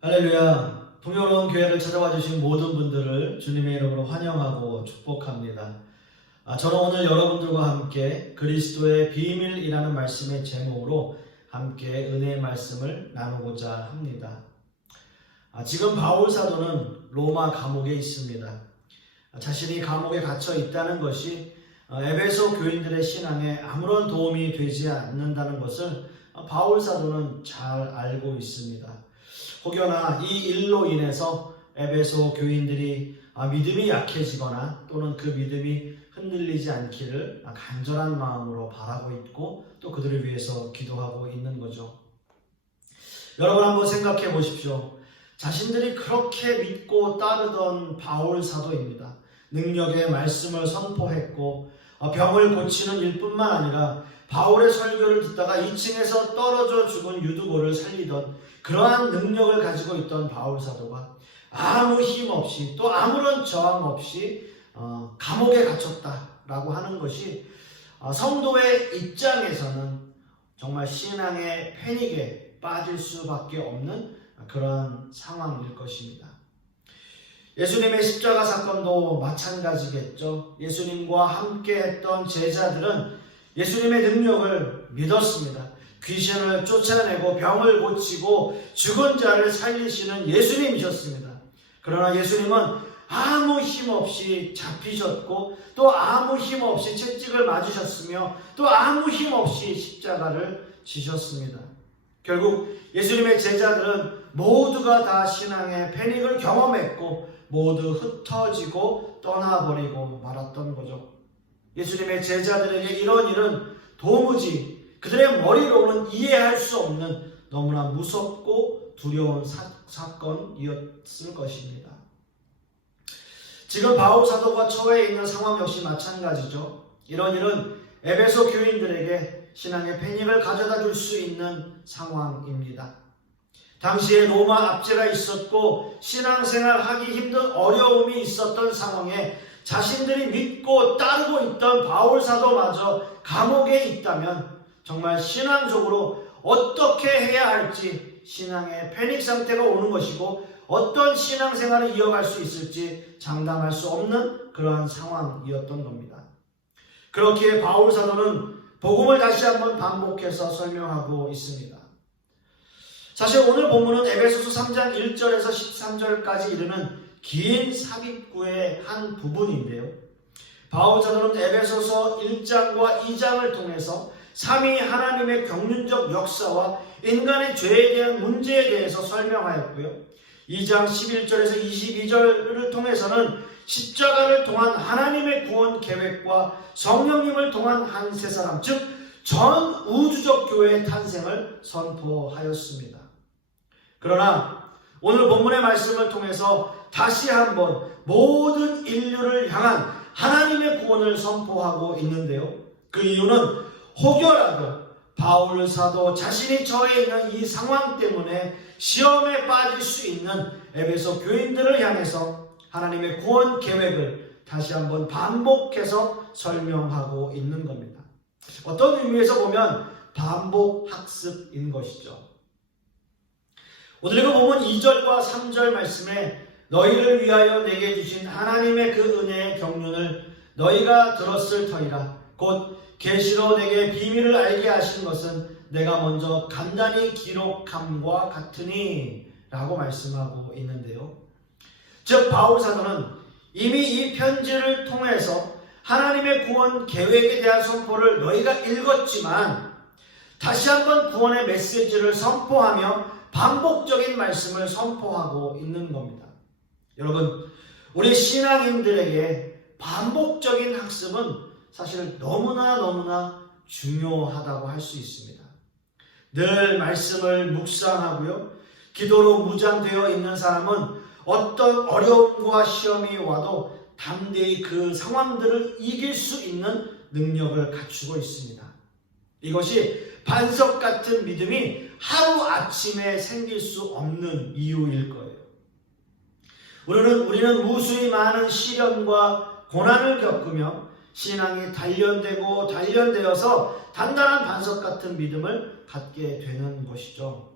할렐루야. 풍요로운 교회를 찾아와 주신 모든 분들을 주님의 이름으로 환영하고 축복합니다. 저는 오늘 여러분들과 함께 그리스도의 비밀이라는 말씀의 제목으로 함께 은혜의 말씀을 나누고자 합니다. 지금 바울 사도는 로마 감옥에 있습니다. 자신이 감옥에 갇혀 있다는 것이 에베소 교인들의 신앙에 아무런 도움이 되지 않는다는 것을 바울 사도는 잘 알고 있습니다. 혹여나 이 일로 인해서 에베소 교인들이 믿음이 약해지거나 또는 그 믿음이 흔들리지 않기를 간절한 마음으로 바라고 있고 또 그들을 위해서 기도하고 있는 거죠. 여러분 한번 생각해 보십시오. 자신들이 그렇게 믿고 따르던 바울 사도입니다. 능력의 말씀을 선포했고 병을 고치는 일뿐만 아니라 바울의 설교를 듣다가 2층에서 떨어져 죽은 유두고를 살리던 그러한 능력을 가지고 있던 바울 사도가 아무 힘 없이 또 아무런 저항 없이 감옥에 갇혔다라고 하는 것이 성도의 입장에서는 정말 신앙의 패닉에 빠질 수밖에 없는 그러한 상황일 것입니다. 예수님의 십자가 사건도 마찬가지겠죠. 예수님과 함께 했던 제자들은 예수님의 능력을 믿었습니다. 귀신을 쫓아내고 병을 고치고 죽은 자를 살리시는 예수님이셨습니다. 그러나 예수님은 아무 힘 없이 잡히셨고 또 아무 힘 없이 채찍을 맞으셨으며 또 아무 힘 없이 십자가를 지셨습니다. 결국 예수님의 제자들은 모두가 다 신앙의 패닉을 경험했고 모두 흩어지고 떠나버리고 말았던 거죠. 예수님의 제자들에게 이런 일은 도무지 그들의 머리로는 이해할 수 없는 너무나 무섭고 두려운 사건이었을 것입니다. 지금 바울 사도가 처해 있는 상황 역시 마찬가지죠. 이런 일은 에베소 교인들에게 신앙의 패닉을 가져다 줄 수 있는 상황입니다. 당시에 로마 압제가 있었고 신앙생활 하기 힘든 어려움이 있었던 상황에 자신들이 믿고 따르고 있던 바울 사도마저 감옥에 있다면 정말 신앙적으로 어떻게 해야 할지 신앙의 패닉 상태가 오는 것이고 어떤 신앙생활을 이어갈 수 있을지 장담할 수 없는 그러한 상황이었던 겁니다. 그렇기에 바울 사도는 복음을 다시 한번 반복해서 설명하고 있습니다. 사실 오늘 본문은 에베소서 3장 1절에서 13절까지 이르는 긴 삽입구의 한 부분인데요. 바울 사도는 에베소서 1장과 2장을 통해서 삼위 하나님의 경륜적 역사와 인간의 죄에 대한 문제에 대해서 설명하였고요. 2장 11절에서 22절을 통해서는 십자가를 통한 하나님의 구원 계획과 성령님을 통한 한 세 사람, 즉 전 우주적 교회의 탄생을 선포하였습니다. 그러나 오늘 본문의 말씀을 통해서 다시 한번 모든 인류를 향한 하나님의 구원을 선포하고 있는데요. 그 이유는 혹여라도 바울 사도 자신이 처해 있는 이 상황 때문에 시험에 빠질 수 있는 에베소 교인들을 향해서 하나님의 구원 계획을 다시 한번 반복해서 설명하고 있는 겁니다. 어떤 의미에서 보면 반복 학습인 것이죠. 오늘 읽어보면 2절과 3절 말씀에 너희를 위하여 내게 주신 하나님의 그 은혜의 경륜을 너희가 들었을 터이라. 곧 계시로 내게 비밀을 알게 하신 것은 내가 먼저 간단히 기록함과 같으니 라고 말씀하고 있는데요. 즉 바울 사도는 이미 이 편지를 통해서 하나님의 구원 계획에 대한 선포를 너희가 읽었지만 다시 한번 구원의 메시지를 선포하며 반복적인 말씀을 선포하고 있는 겁니다. 여러분, 우리 신앙인들에게 반복적인 학습은 사실 너무나 중요하다고 할 수 있습니다. 늘 말씀을 묵상하고요. 기도로 무장되어 있는 사람은 어떤 어려움과 시험이 와도 담대히 그 상황들을 이길 수 있는 능력을 갖추고 있습니다. 이것이 반석 같은 믿음이 하루아침에 생길 수 없는 이유일 거예요. 우리는 무수히 많은 시련과 고난을 겪으며 신앙이 단련되어서 단단한 반석 같은 믿음을 갖게 되는 것이죠.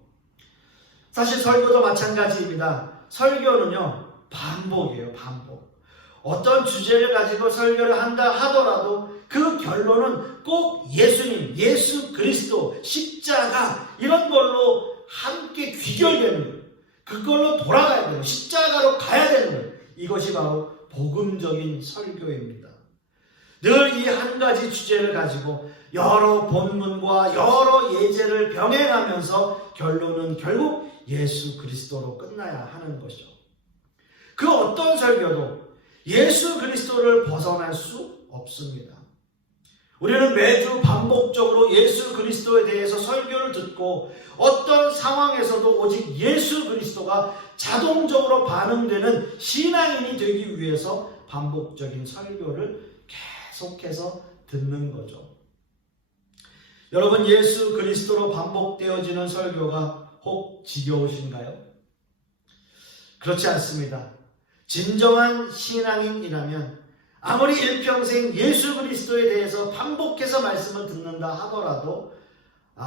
사실 설교도 마찬가지입니다. 설교는요, 반복이에요, 반복. 어떤 주제를 가지고 설교를 한다 하더라도 그 결론은 꼭 예수님, 예수 그리스도, 십자가 이런 걸로 함께 귀결되는 거예요. 그걸로 돌아가야 돼요. 십자가로 가야 되는 거예요. 이것이 바로 복음적인 설교입니다. 늘 이 한 가지 주제를 가지고 여러 본문과 여러 예제를 병행하면서 결론은 결국 예수 그리스도로 끝나야 하는 것이죠. 그 어떤 설교도 예수 그리스도를 벗어날 수 없습니다. 우리는 매주 반복적으로 예수 그리스도에 대해서 설교를 듣고 어떤 상황에서도 오직 예수 그리스도가 자동적으로 반응되는 신앙인이 되기 위해서 반복적인 설교를 계속해서 듣는 거죠. 여러분, 예수 그리스도로 반복되어지는 설교가 혹 지겨우신가요? 그렇지 않습니다. 진정한 신앙인이라면 아무리 일평생 예수 그리스도에 대해서 반복해서 말씀을 듣는다 하더라도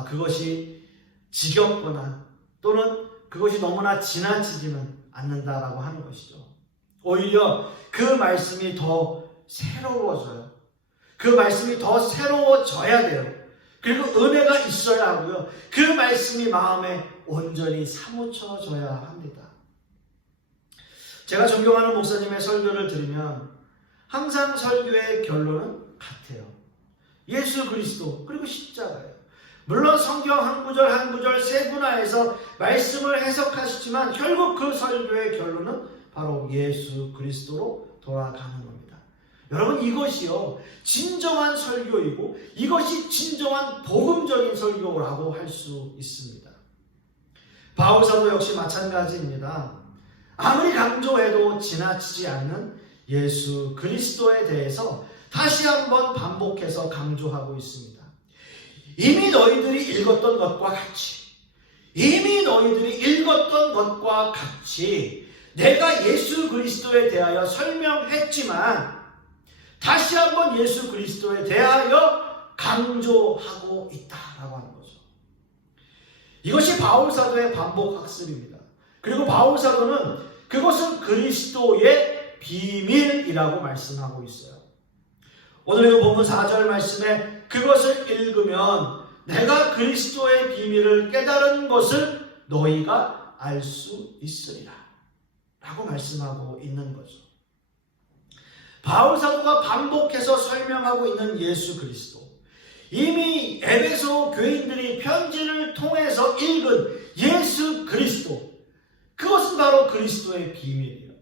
그것이 지겹거나 또는 그것이 너무나 지나치지는 않는다라고 하는 것이죠. 오히려 그 말씀이 더 새로워져요. 그 말씀이 더 새로워져야 돼요. 그리고 은혜가 있어야 하고요. 그 말씀이 마음에 온전히 사무쳐져야 합니다. 제가 존경하는 목사님의 설교를 들으면 항상 설교의 결론은 같아요. 예수 그리스도 그리고 십자가예요. 물론 성경 한 구절 한 구절 세분화해서 말씀을 해석하시지만 결국 그 설교의 결론은 바로 예수 그리스도로 돌아가는 겁니다. 여러분, 이것이요 진정한 설교이고 이것이 진정한 복음적인 설교라고 할 수 있습니다. 바울사도 역시 마찬가지입니다. 아무리 강조해도 지나치지 않는 예수 그리스도에 대해서 다시 한번 반복해서 강조하고 있습니다. 이미 너희들이 읽었던 것과 같이 내가 예수 그리스도에 대하여 설명했지만 다시 한번 예수 그리스도에 대하여 강조하고 있다라고 하는 거죠. 이것이 바울사도의 반복 학습입니다. 그리고 바울사도는 그것은 그리스도의 비밀이라고 말씀하고 있어요. 오늘의 본문 4절 말씀에 그것을 읽으면 내가 그리스도의 비밀을 깨달은 것을 너희가 알 수 있으리라 라고 말씀하고 있는 거죠. 바울사도가 반복해서 설명하고 있는 예수 그리스도, 이미 에베소 교인들이 편지를 통해서 읽은 예수 그리스도, 그것은 바로 그리스도의 비밀이에요.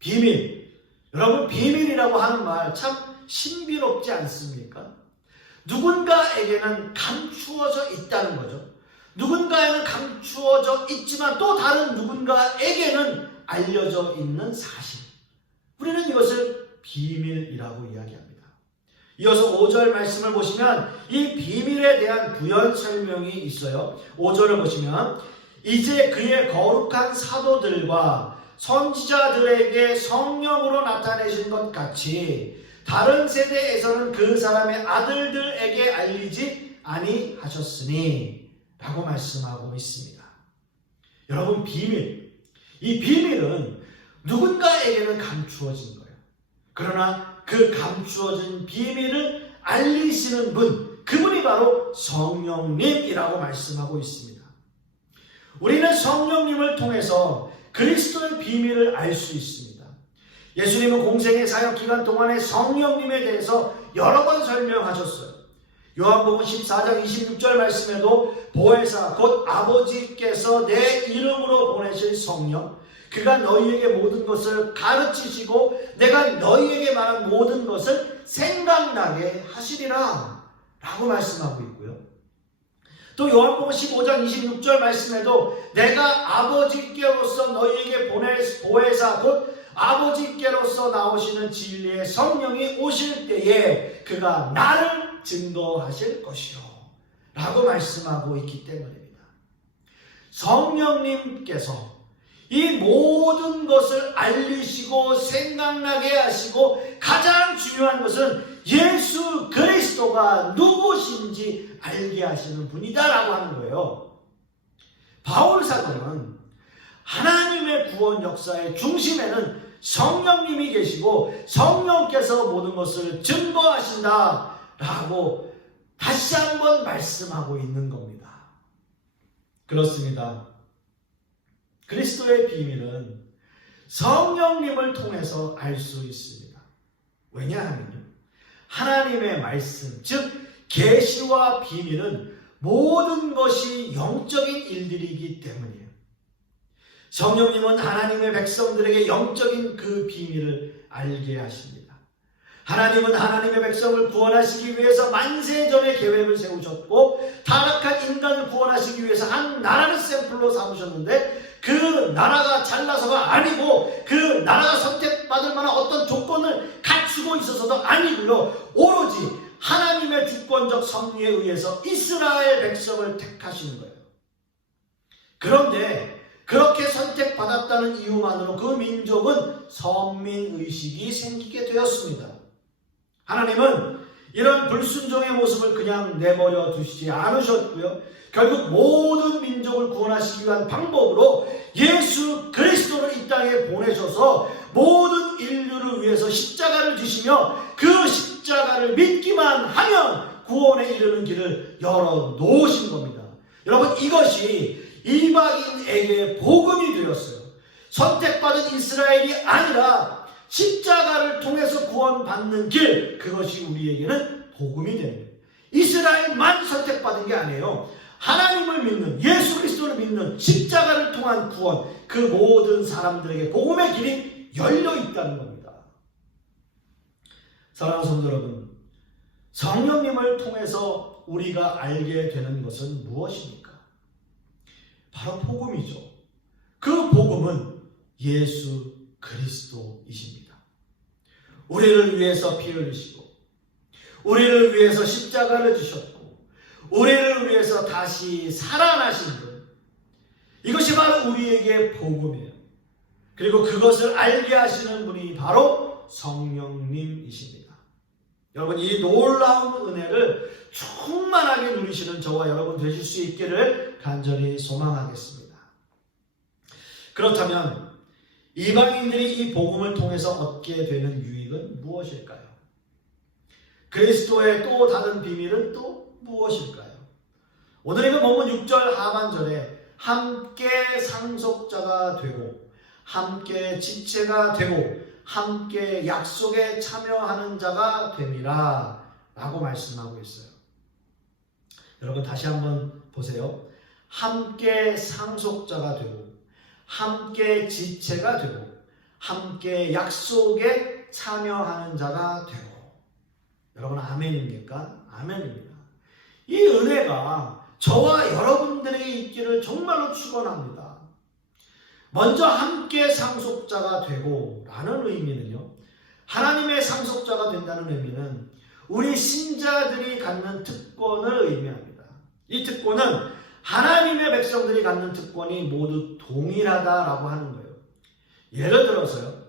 비밀. 여러분, 비밀이라고 하는 말 참 신비롭지 않습니까? 누군가에게는 감추어져 있다는 거죠. 누군가에는 감추어져 있지만 또 다른 누군가에게는 알려져 있는 사실. 우리는 이것을 비밀이라고 이야기합니다. 이어서 5절 말씀을 보시면 이 비밀에 대한 부연 설명이 있어요. 5절을 보시면 이제 그의 거룩한 사도들과 선지자들에게 성령으로 나타내신 것 같이 다른 세대에서는 그 사람의 아들들에게 알리지 아니하셨으니 라고 말씀하고 있습니다. 여러분, 비밀. 이 비밀은 누군가에게는 감추어진 거예요. 그러나 그 감추어진 비밀을 알리시는 분, 그분이 바로 성령님이라고 말씀하고 있습니다. 우리는 성령님을 통해서 그리스도의 비밀을 알 수 있습니다. 예수님은 공생의 사역 기간 동안에 성령님에 대해서 여러 번 설명하셨어요. 요한복음 14장 26절 말씀에도 보혜사 곧 아버지께서 내 이름으로 보내실 성령, 그가 너희에게 모든 것을 가르치시고 내가 너희에게 말한 모든 것을 생각나게 하시리라 라고 말씀하고 있고요. 또 요한복음 15장 26절 말씀에도 내가 아버지께로서 너희에게 보낼 보혜사 곧 아버지께로서 나오시는 진리의 성령이 오실 때에 그가 나를 증거하실 것이요 라고 말씀하고 있기 때문입니다. 성령님께서 이 모든 것을 알리시고 생각나게 하시고 가장 중요한 것은 예수 그리스도가 누구신지 알게 하시는 분이다라고 하는 거예요. 바울 사도는 하나님의 구원 역사의 중심에는 성령님이 계시고 성령께서 모든 것을 증거하신다라고 다시 한번 말씀하고 있는 겁니다. 그렇습니다. 그리스도의 비밀은 성령님을 통해서 알 수 있습니다. 왜냐하면요, 하나님의 말씀, 즉 계시와 비밀은 모든 것이 영적인 일들이기 때문이에요. 성령님은 하나님의 백성들에게 영적인 그 비밀을 알게 하십니다. 하나님은 하나님의 백성을 구원하시기 위해서 만세전의 계획을 세우셨고 타락한 인간을 구원하시기 위해서 한 나라를 샘플로 삼으셨는데 그 나라가 잘나서가 아니고 그 나라가 선택받을 만한 어떤 조건을 갖추고 있어서도 아니고요, 오로지 하나님의 주권적 섭리에 의해서 이스라엘 백성을 택하시는 거예요. 그런데 그렇게 선택받았다는 이유만으로 그 민족은 선민의식이 생기게 되었습니다. 하나님은 이런 불순종의 모습을 그냥 내버려 두시지 않으셨고요, 결국 모든 민족을 구원하시기 위한 방법으로 예수 그리스도를 이 땅에 보내셔서 모든 인류를 위해서 십자가를 지시며 그 십자가를 믿기만 하면 구원에 이르는 길을 열어놓으신 겁니다. 여러분, 이것이 이방인에게 복음이 되었어요. 선택받은 이스라엘이 아니라 십자가를 통해서 구원받는 길, 그것이 우리에게는 복음이 됩니다. 이스라엘만 선택받은 게 아니에요. 하나님을 믿는, 예수 그리스도를 믿는 십자가를 통한 구원, 그 모든 사람들에게 복음의 길이 열려 있다는 겁니다. 사랑하는 성도 여러분, 성령님을 통해서 우리가 알게 되는 것은 무엇입니까? 바로 복음이죠. 그 복음은 예수 그리스도이십니다. 우리를 위해서 피 흘리시고 우리를 위해서 십자가를 지셨고 우리를 위해서 다시 살아나신 분, 이것이 바로 우리에게 복음이에요. 그리고 그것을 알게 하시는 분이 바로 성령님이십니다. 여러분, 이 놀라운 은혜를 충만하게 누리시는 저와 여러분 되실 수 있기를 간절히 소망하겠습니다. 그렇다면 이방인들이 이 복음을 통해서 얻게 되는 유익은 무엇일까요? 그리스도의 또 다른 비밀은 또 무엇일까요? 오늘 읽은 본문 6절 하반절에 함께 상속자가 되고 함께 지체가 되고 함께 약속에 참여하는 자가 됨이라 라고 말씀하고 있어요. 여러분, 다시 한번 보세요. 함께 상속자가 되고 함께 지체가 되고 함께 약속에 참여하는 자가 되고. 여러분, 아멘입니까? 아멘입니다. 이 은혜가 저와 여러분들에게 있기를 정말로 축원합니다. 먼저 함께 상속자가 되고 라는 의미는요, 하나님의 상속자가 된다는 의미는 우리 신자들이 갖는 특권을 의미합니다. 이 특권은 하나님의 백성들이 갖는 특권이 모두 동일하다라고 하는 거예요. 예를 들어서요,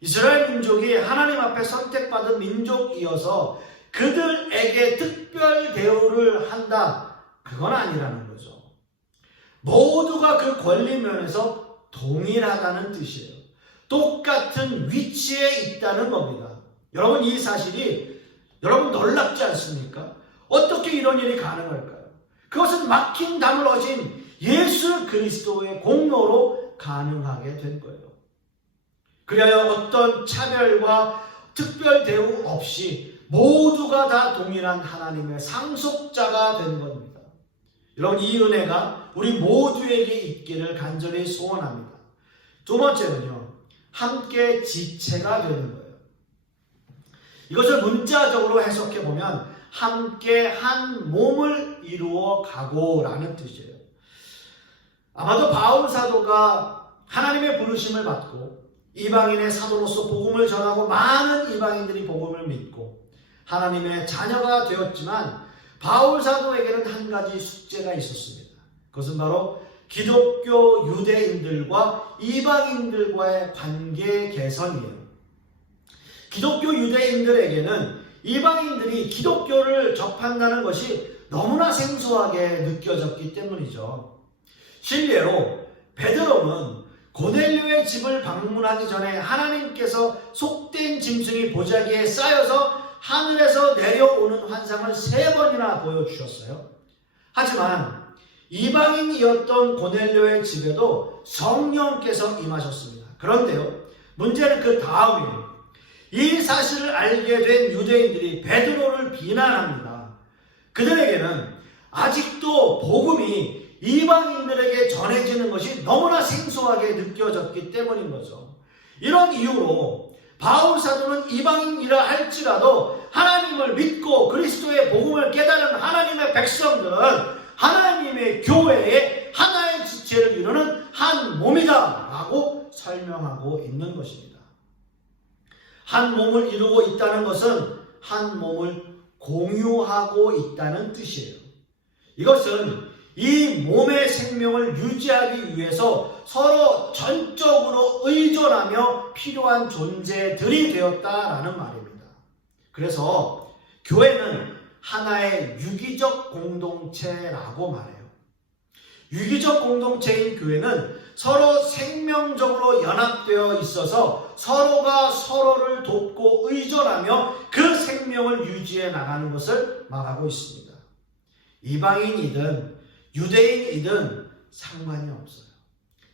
이스라엘 민족이 하나님 앞에 선택받은 민족이어서 그들에게 특별 대우를 한다, 그건 아니라는 거죠. 모두가 그 권리 면에서 동일하다는 뜻이에요. 똑같은 위치에 있다는 겁니다. 여러분, 이 사실이 여러분 놀랍지 않습니까? 어떻게 이런 일이 가능할까요? 그것은 막힌 담을 어신 예수 그리스도의 공로로 가능하게 된 거예요. 그리하여 어떤 차별과 특별 대우 없이 모두가 다 동일한 하나님의 상속자가 된 겁니다. 여러분, 이 은혜가 우리 모두에게 있기를 간절히 소원합니다. 두 번째는요, 함께 지체가 되는 거예요. 이것을 문자적으로 해석해 보면 함께 한 몸을 이루어 가고 라는 뜻이에요. 아마도 바울 사도가 하나님의 부르심을 받고 이방인의 사도로서 복음을 전하고 많은 이방인들이 복음을 믿고 하나님의 자녀가 되었지만 바울 사도에게는 한 가지 숙제가 있었습니다. 그것은 바로 기독교 유대인들과 이방인들과의 관계 개선이에요. 기독교 유대인들에게는 이방인들이 기독교를 접한다는 것이 너무나 생소하게 느껴졌기 때문이죠. 실례로 베드로는 고넬료의 집을 방문하기 전에 하나님께서 속된 짐승이 보자기에 쌓여서 하늘에서 내려오는 환상을 3번이나 보여주셨어요. 하지만 이방인이었던 고넬료의 집에도 성령께서 임하셨습니다. 그런데요, 문제는 그 다음이에요. 이 사실을 알게 된 유대인들이 베드로를 비난합니다. 그들에게는 아직도 복음이 이방인들에게 전해지는 것이 너무나 생소하게 느껴졌기 때문인 거죠. 이런 이유로 바울 사도는 이방인이라 할지라도 하나님을 믿고 그리스도의 복음을 깨달은 하나님의 백성들은 하나님의 교회의 하나의 지체를 이루는 한 몸이다 라고 설명하고 있는 것입니다. 한 몸을 이루고 있다는 것은 한 몸을 공유하고 있다는 뜻이에요. 이것은 이 몸의 생명을 유지하기 위해서 서로 전적으로 의존하며 필요한 존재들이 되었다라는 말입니다. 그래서 교회는 하나의 유기적 공동체라고 말해요. 유기적 공동체인 교회는 서로 생명적으로 연합되어 있어서 서로가 서로를 돕고 의존하며 그 생명을 유지해 나가는 것을 말하고 있습니다. 이방인이든 유대인이든 상관이 없어요.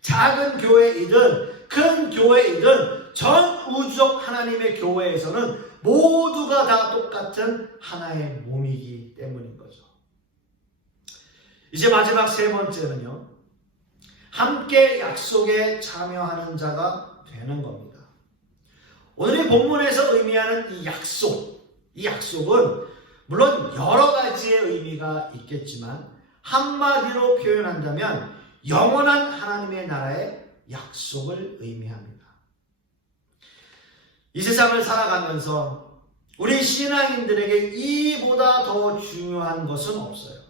작은 교회이든 큰 교회이든 전 우주적 하나님의 교회에서는 모두가 다 똑같은 하나의 몸이기 때문인 거죠. 이제 마지막 3번째는요. 함께 약속에 참여하는 자가 되는 겁니다. 오늘 이 본문에서 의미하는 이 약속은 물론 여러 가지의 의미가 있겠지만 한마디로 표현한다면 영원한 하나님의 나라의 약속을 의미합니다. 이 세상을 살아가면서 우리 신앙인들에게 이보다 더 중요한 것은 없어요.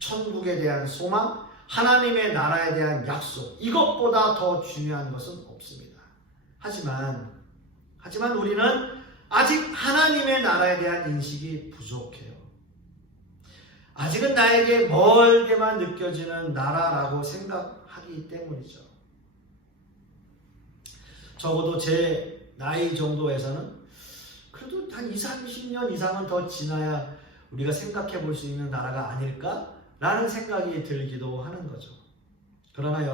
천국에 대한 소망, 하나님의 나라에 대한 약속, 이것보다 더 중요한 것은 없습니다. 하지만 우리는 아직 하나님의 나라에 대한 인식이 부족해요. 아직은 나에게 멀게만 느껴지는 나라라고 생각하기 때문이죠. 적어도 제 나이 정도에서는 그래도 한 20-30년 이상은 더 지나야 우리가 생각해 볼 수 있는 나라가 아닐까라는 생각이 들기도 하는 거죠. 그러나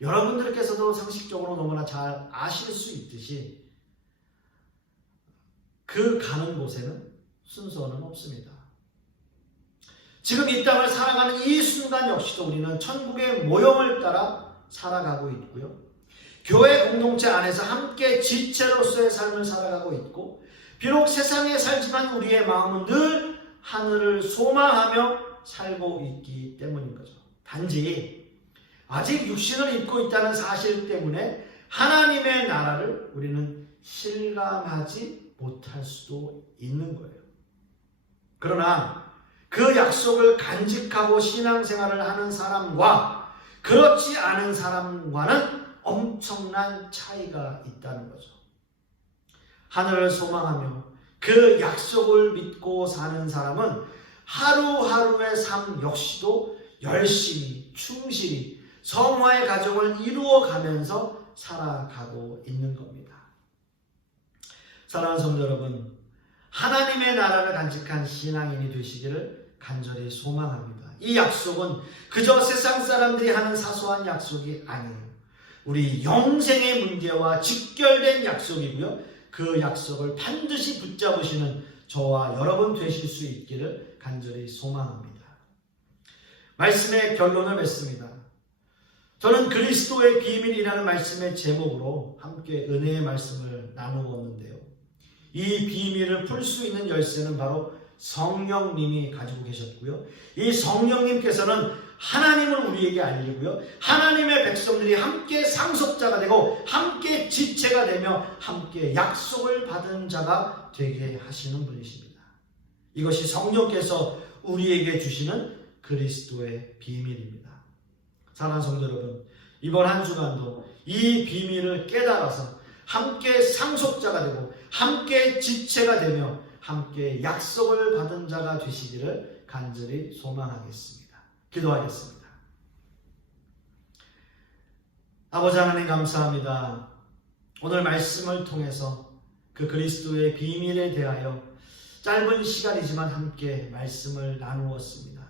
여러분들께서도 상식적으로 너무나 잘 아실 수 있듯이 그 가는 곳에는 순서는 없습니다. 지금 이 땅을 살아가는 이 순간 역시도 우리는 천국의 모형을 따라 살아가고 있고요. 교회 공동체 안에서 함께 지체로서의 삶을 살아가고 있고, 비록 세상에 살지만 우리의 마음은 늘 하늘을 소망하며 살고 있기 때문인 거죠. 단지 아직 육신을 입고 있다는 사실 때문에 하나님의 나라를 우리는 실감하지 못할 수도 있는 거예요. 그러나 그 약속을 간직하고 신앙생활을 하는 사람과 그렇지 않은 사람과는 엄청난 차이가 있다는 거죠. 하늘을 소망하며 그 약속을 믿고 사는 사람은 하루하루의 삶 역시도 열심히 충실히 성화의 가정을 이루어가면서 살아가고 있는 겁니다. 사랑하는 성도 여러분, 하나님의 나라를 간직한 신앙인이 되시기를 간절히 소망합니다. 이 약속은 그저 세상 사람들이 하는 사소한 약속이 아니에요. 우리 영생의 문제와 직결된 약속이고요. 그 약속을 반드시 붙잡으시는 저와 여러분 되실 수 있기를 간절히 소망합니다. 말씀의 결론을 맺습니다. 저는 그리스도의 비밀이라는 말씀의 제목으로 함께 은혜의 말씀을 나누었는데요. 이 비밀을 풀 수 있는 열쇠는 바로 성령님이 가지고 계셨고요. 이 성령님께서는 하나님을 우리에게 알리고요. 하나님의 백성들이 함께 상속자가 되고 함께 지체가 되며 함께 약속을 받은 자가 되게 하시는 분이십니다. 이것이 성령께서 우리에게 주시는 그리스도의 비밀입니다. 사랑하는 성도 여러분, 이번 한 주간도 이 비밀을 깨달아서 함께 상속자가 되고 함께 지체가 되며 함께 약속을 받은 자가 되시기를 간절히 소망하겠습니다. 기도하겠습니다. 아버지 하나님 감사합니다. 오늘 말씀을 통해서 그 그리스도의 비밀에 대하여 짧은 시간이지만 함께 말씀을 나누었습니다.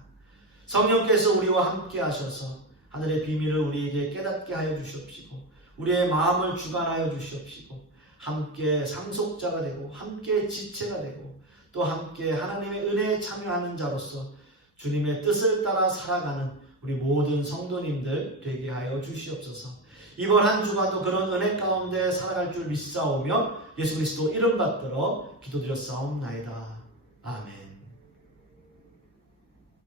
성령께서 우리와 함께 하셔서 하늘의 비밀을 우리에게 깨닫게 하여 주시옵시고 우리의 마음을 주관하여 주시옵시고 함께 상속자가 되고 함께 지체가 되고 또 함께 하나님의 은혜에 참여하는 자로서 주님의 뜻을 따라 살아가는 우리 모든 성도님들 되게 하여 주시옵소서. 이번 한 주간도 그런 은혜 가운데 살아갈 줄 믿사오며 예수 그리스도 이름 받들어 기도드렸사옵나이다. 아멘.